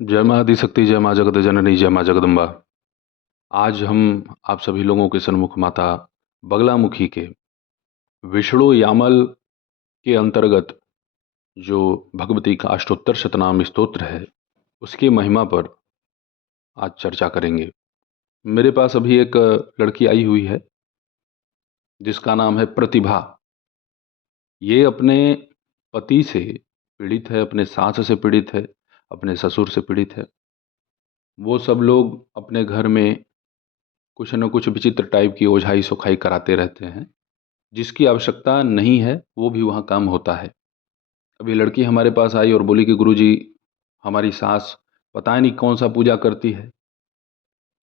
जय माँ आदिशक्ति, जय माँ जगत जननी, जय माँ जगदम्बा। आज हम आप सभी लोगों के सन्मुख माता बगलामुखी के विष्णु यामल के अंतर्गत जो भगवती का अष्टोत्तर शतनाम स्तोत्र है, उसकी महिमा पर आज चर्चा करेंगे। मेरे पास अभी एक लड़की आई हुई है जिसका नाम है प्रतिभा। ये अपने पति से पीड़ित है, अपने सास से पीड़ित है, अपने ससुर से पीड़ित है। वो सब लोग अपने घर में कुछ न कुछ विचित्र टाइप की ओझाई सोखाई कराते रहते हैं। जिसकी आवश्यकता नहीं है वो भी वहाँ काम होता है। अभी लड़की हमारे पास आई और बोली कि गुरुजी, हमारी सास पता नहीं कौन सा पूजा करती है,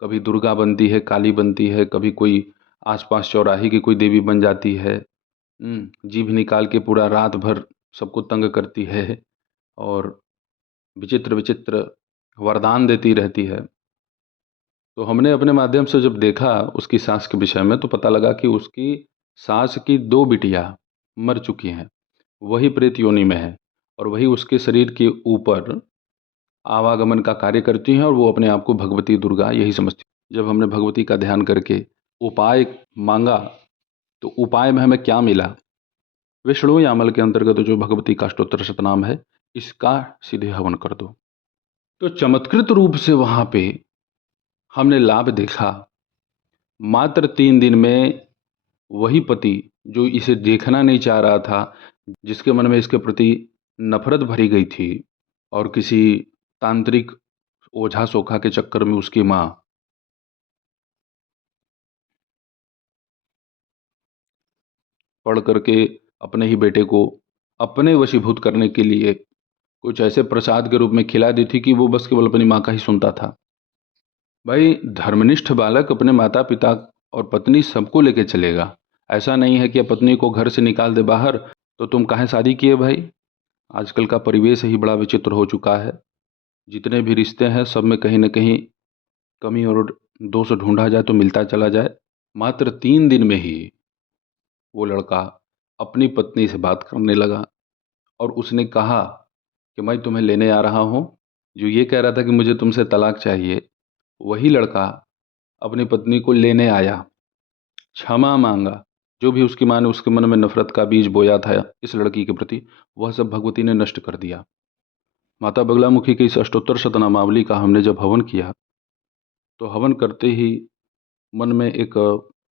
कभी दुर्गा बनती है, काली बनती है, कभी कोई आसपास चौराहे की कोई देवी बन जाती है। जीभ निकाल के पूरा रात भर सबको तंग करती है और विचित्र विचित्र वरदान देती रहती है। तो हमने अपने माध्यम से जब देखा उसकी सास के विषय में, तो पता लगा कि उसकी सास की दो बिटिया मर चुकी हैं, वही प्रेत योनि में है और वही उसके शरीर के ऊपर आवागमन का कार्य करती हैं और वो अपने आप को भगवती दुर्गा यही समझती हैं। जब हमने भगवती का ध्यान करके उपाय मांगा, तो उपाय में हमें क्या मिला? विष्णु यामल के अंतर्गत जो भगवती का अष्टोत्तर शतनाम है, इसका सीधे हवन कर दो। तो चमत्कृत रूप से वहाँ पे हमने लाभ देखा। मात्र 3 दिन में वही पति जो इसे देखना नहीं चाह रहा था, जिसके मन में इसके प्रति नफरत भरी गई थी, और किसी तांत्रिक ओझा सोखा के चक्कर में उसकी माँ पढ़ करके अपने ही बेटे को अपने वशीभूत करने के लिए कुछ ऐसे प्रसाद के रूप में खिला दी थी कि वो बस केवल अपनी माँ का ही सुनता था। भाई, धर्मनिष्ठ बालक अपने माता पिता और पत्नी सबको लेके चलेगा। ऐसा नहीं है कि अब पत्नी को घर से निकाल दे बाहर तो तुम काहे शादी किए भाई। आजकल का परिवेश ही बड़ा विचित्र हो चुका है। जितने भी रिश्ते हैं सब में कहीं ना कहीं कमी और दोष ढूंढा जाए तो मिलता चला जाए। मात्र 3 दिन में ही वो लड़का अपनी पत्नी से बात करने लगा और उसने कहा कि मैं तुम्हें लेने आ रहा हूँ। जो ये कह रहा था कि मुझे तुमसे तलाक चाहिए, वही लड़का अपनी पत्नी को लेने आया, क्षमा मांगा। जो भी उसकी माँ ने उसके मन में नफरत का बीज बोया था इस लड़की के प्रति, वह सब भगवती ने नष्ट कर दिया। माता बगलामुखी के इस अष्टोत्तर शतनामावली का हमने जब हवन किया, तो हवन करते ही मन में एक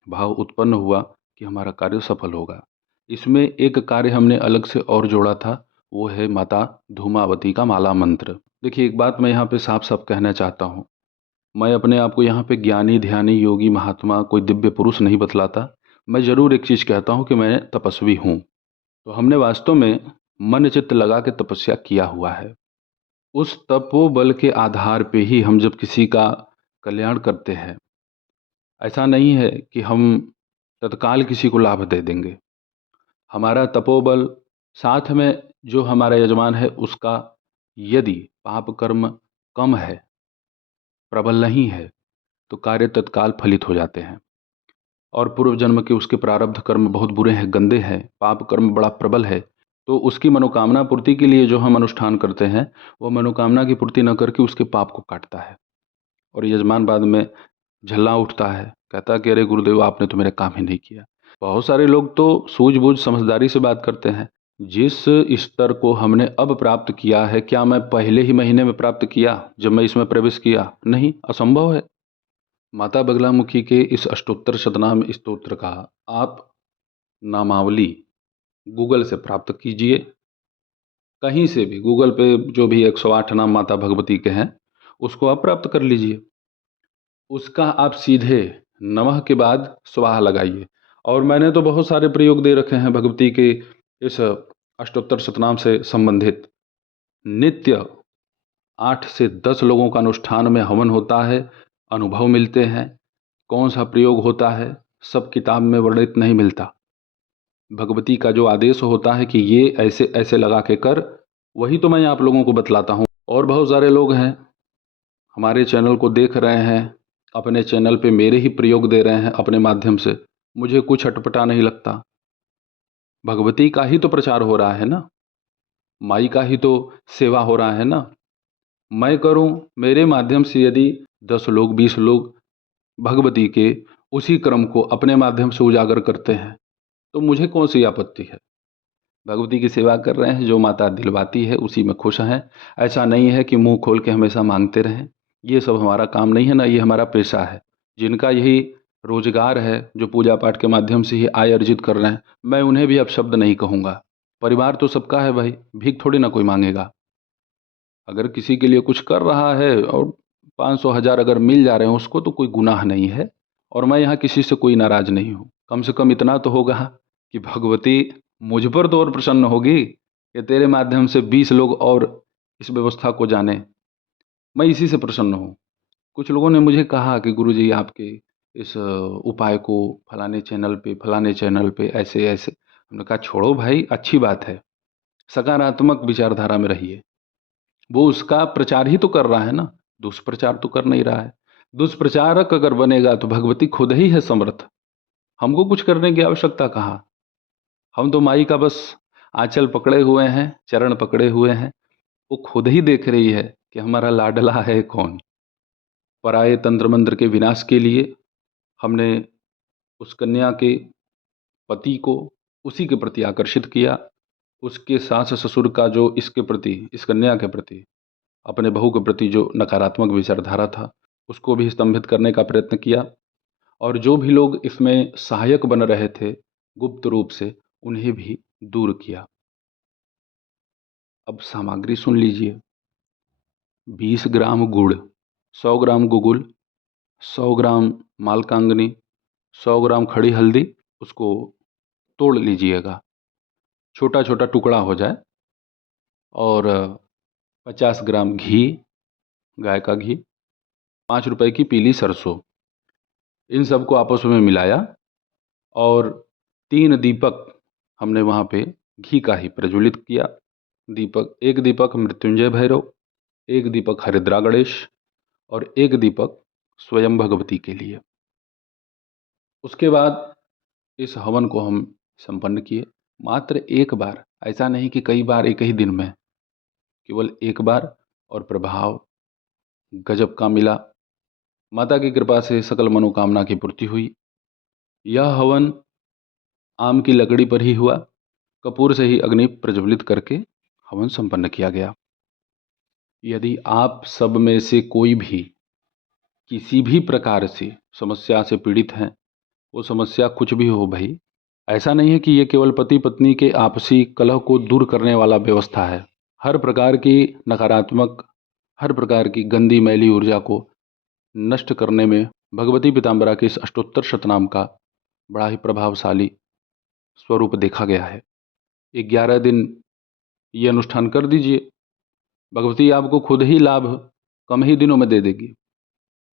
भाव उत्पन्न हुआ कि हमारा कार्य सफल होगा। इसमें एक कार्य हमने अलग से और जोड़ा था, वो है माता धूमावती का माला मंत्र। देखिए, एक बात मैं यहाँ पे साफ साफ कहना चाहता हूँ। मैं अपने आप को यहाँ पे ज्ञानी ध्यानी योगी महात्मा कोई दिव्य पुरुष नहीं बतलाता। मैं ज़रूर एक चीज़ कहता हूँ कि मैं तपस्वी हूँ। तो हमने वास्तव में मन चित्त लगा के तपस्या किया हुआ है। उस तपोबल के आधार पे ही हम जब किसी का कल्याण करते हैं, ऐसा नहीं है कि हम तत्काल किसी को लाभ दे देंगे। हमारा तपोबल, साथ में जो हमारा यजमान है उसका यदि पाप कर्म कम है, प्रबल नहीं है, तो कार्य तत्काल फलित हो जाते हैं। और पूर्व जन्म के उसके प्रारब्ध कर्म बहुत बुरे हैं, गंदे हैं, पाप कर्म बड़ा प्रबल है, तो उसकी मनोकामना पूर्ति के लिए जो हम अनुष्ठान करते हैं, वो मनोकामना की पूर्ति न करके उसके पाप को काटता है। और यजमान बाद में झल्ला उठता है, कहता है कि अरे गुरुदेव, आपने तो मेरा काम ही नहीं किया। बहुत सारे लोग तो सूझबूझ समझदारी से बात करते हैं। जिस स्तर को हमने अब प्राप्त किया है, क्या मैं पहले ही महीने में प्राप्त किया जब मैं इसमें प्रवेश किया? नहीं, असंभव है। माता बगलामुखी के इस अष्टोत्तर शतनाम स्तोत्र का आप नामावली गूगल से प्राप्त कीजिए। कहीं से भी गूगल पे जो भी 108 नाम माता भगवती के हैं, उसको आप प्राप्त कर लीजिए। उसका आप सीधे नमः के बाद स्वाहा लगाइए। और मैंने तो बहुत सारे प्रयोग दे रखे हैं भगवती के इस अष्टोत्तर शतनाम से संबंधित। नित्य 8 से 10 लोगों का अनुष्ठान में हवन होता है, अनुभव मिलते हैं। कौन सा प्रयोग होता है, सब किताब में वर्णित नहीं मिलता। भगवती का जो आदेश होता है कि ये ऐसे ऐसे लगा के कर, वही तो मैं आप लोगों को बतलाता हूँ। और बहुत सारे लोग हैं हमारे चैनल को देख रहे हैं, अपने चैनल पे मेरे ही प्रयोग दे रहे हैं अपने माध्यम से। मुझे कुछ अटपटा नहीं लगता। भगवती का ही तो प्रचार हो रहा है ना, माई का ही तो सेवा हो रहा है ना। मैं करूं, मेरे माध्यम से यदि 10 लोग 20 लोग भगवती के उसी क्रम को अपने माध्यम से उजागर करते हैं तो मुझे कौन सी आपत्ति है। भगवती की सेवा कर रहे हैं, जो माता दिलवाती है उसी में खुश हैं। ऐसा नहीं है कि मुंह खोल के हमेशा मांगते रहें, ये सब हमारा काम नहीं है, ना ये हमारा पेशा है। जिनका यही रोजगार है, जो पूजा पाठ के माध्यम से ही आय अर्जित कर रहे हैं, मैं उन्हें भी अब शब्द नहीं कहूँगा। परिवार तो सबका है भाई, भीख थोड़ी ना कोई मांगेगा। अगर किसी के लिए कुछ कर रहा है और 500 1000 अगर मिल जा रहे हैं उसको, तो कोई गुनाह नहीं है। और मैं यहाँ किसी से कोई नाराज नहीं हूँ। कम से कम इतना तो होगा कि भगवती मुझ पर तो और प्रसन्न होगी कि तेरे माध्यम से 20 लोग और इस व्यवस्था को जाने। मैं इसी से प्रसन्न हूँ। कुछ लोगों ने मुझे कहा कि गुरुजी आपके इस उपाय को फलाने चैनल पे ऐसे ऐसे। हमने कहा छोड़ो भाई, अच्छी बात है, सकारात्मक विचारधारा में रहिए। वो उसका प्रचार ही तो कर रहा है ना, दुष्प्रचार तो कर नहीं रहा है। दुष्प्रचारक अगर बनेगा तो भगवती खुद ही है समर्थ। हमको कुछ करने की आवश्यकता कहाँ। हम तो माई का बस आंचल पकड़े हुए हैं, चरण पकड़े हुए हैं। वो खुद ही देख रही है कि हमारा लाडला है कौन। पराये तंत्र मंत्र के विनाश के लिए हमने उस कन्या के पति को उसी के प्रति आकर्षित किया। उसके सास ससुर का जो इसके प्रति, इस कन्या के प्रति, अपने बहू के प्रति जो नकारात्मक विचारधारा था, उसको भी स्तंभित करने का प्रयत्न किया। और जो भी लोग इसमें सहायक बन रहे थे गुप्त रूप से, उन्हें भी दूर किया। अब सामग्री सुन लीजिए। 20 ग्राम गुड़, 100 ग्राम गुगुल, 100 ग्राम मालकांगनी, 100 ग्राम खड़ी हल्दी। उसको तोड़ लीजिएगा, छोटा छोटा टुकड़ा हो जाए। और 50 ग्राम घी, गाय का घी, 5 रुपए की पीली सरसों, इन सबको आपस में मिलाया। और 3 दीपक हमने वहाँ पे घी का ही प्रज्वलित किया। एक दीपक मृत्युंजय भैरव, एक दीपक हरिद्रा गणेश, और एक दीपक स्वयं भगवती के लिए। उसके बाद इस हवन को हम संपन्न किए। मात्र एक बार, ऐसा नहीं कि कई बार एक ही दिन में, केवल एक बार। और प्रभाव गजब का मिला। माता की कृपा से सकल मनोकामना की पूर्ति हुई। यह हवन आम की लकड़ी पर ही हुआ। कपूर से ही अग्नि प्रज्वलित करके हवन संपन्न किया गया। यदि आप सब में से कोई भी किसी भी प्रकार से समस्या से पीड़ित हैं, वो समस्या कुछ भी हो भाई, ऐसा नहीं है कि ये केवल पति पत्नी के आपसी कलह को दूर करने वाला व्यवस्था है। हर प्रकार की नकारात्मक, हर प्रकार की गंदी मैली ऊर्जा को नष्ट करने में भगवती पीताम्बरा के इस अष्टोत्तर शतनाम का बड़ा ही प्रभावशाली स्वरूप देखा गया है। 11 दिन ये अनुष्ठान कर दीजिए, भगवती आपको खुद ही लाभ कम ही दिनों में दे देगी।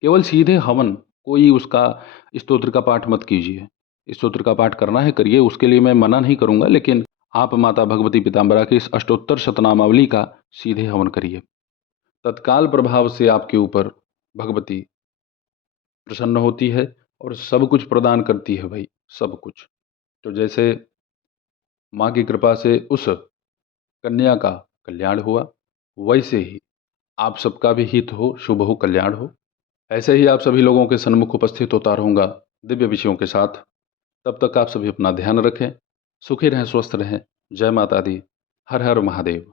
केवल सीधे हवन, कोई उसका स्तोत्र का पाठ मत कीजिए। स्तोत्र का पाठ करना है करिए, उसके लिए मैं मना नहीं करूंगा, लेकिन आप माता भगवती पीताम्बरा की इस अष्टोत्तर शतनामावली का सीधे हवन करिए। तत्काल प्रभाव से आपके ऊपर भगवती प्रसन्न होती है और सब कुछ प्रदान करती है भाई, सब कुछ। तो जैसे माँ की कृपा से उस कन्या का कल्याण हुआ, वैसे ही आप सबका भी हित हो, शुभ हो, कल्याण हो। ऐसे ही आप सभी लोगों के सन्मुख उपस्थित होता रहूँगा दिव्य विषयों के साथ। तब तक आप सभी अपना ध्यान रखें, सुखी रहें, स्वस्थ रहें। जय माता दी। हर हर महादेव।